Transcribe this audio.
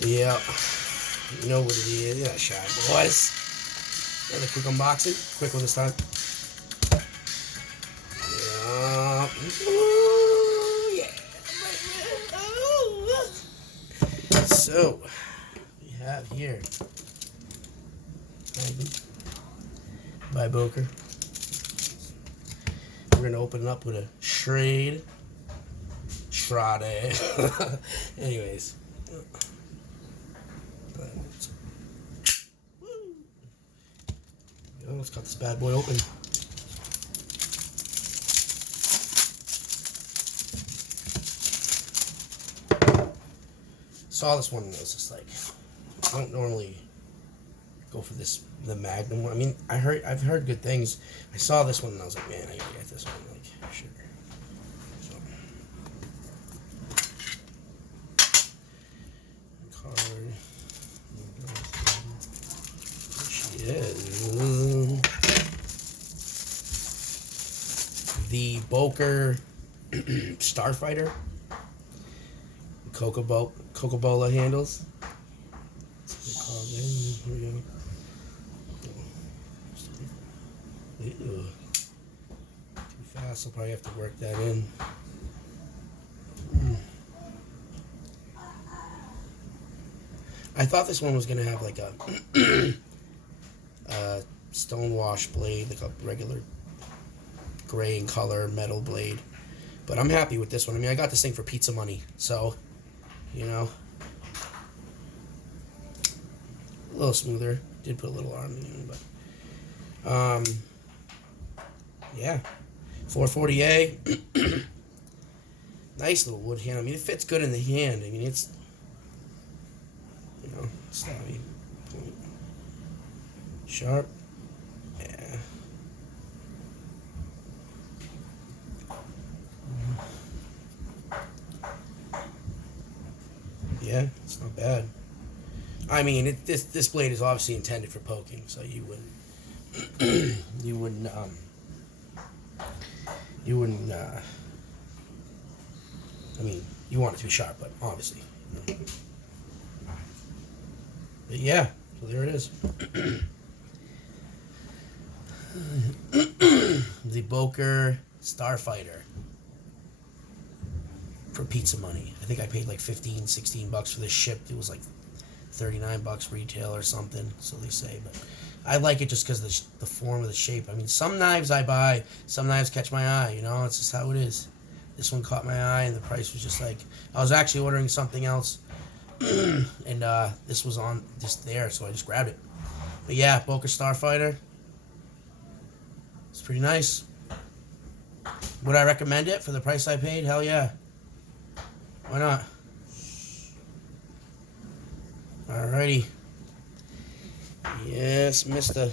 Yeah. You know what it is. Yeah, shy boys. Another quick unboxing. Quick one this time. Yeah. Ooh, yeah. So, we have here by Boker. We're going to open it up with a Schrade. Anyways. Let's cut this bad boy open. Saw this one and I was just like, I don't normally go for the Magnum one. I mean, I've heard good things. I saw this one and I was like, man, I gotta get this one. Like, sure. So, card. There she is. The Boker Starfighter. Coca-Cola handles. Here we go. Ew. Too fast, I'll probably have to work that in. I thought this one was going to have like a stone wash blade, like a regular gray in color metal blade. But I'm happy with this one. I mean, I got this thing for pizza money, so, you know. A little smoother. Did put a little arm in, but yeah, 440A. Nice little wood hand. I mean, it fits good in the hand. I mean, it's, you know, stabby, point, sharp. Yeah. Yeah, it's not bad. I mean, this blade is obviously intended for poking, so you wouldn't I mean, you want it to be sharp, but obviously. You know. But yeah, so there it is. The Boker Starfighter for pizza money. I think I paid like 15, 16 bucks for this shipped. It was like 39 bucks retail or something, so they say. But I like it just because the form of the shape. I mean, some knives I buy, some knives catch my eye, you know, it's just how it is. This one caught my eye, and the price was just like, I was actually ordering something else, and this was on just there, so I just grabbed it. But yeah, Boker Starfighter. It's pretty nice. Would I recommend it for the price I paid? Hell yeah. Why not? Alrighty. Yes, mister.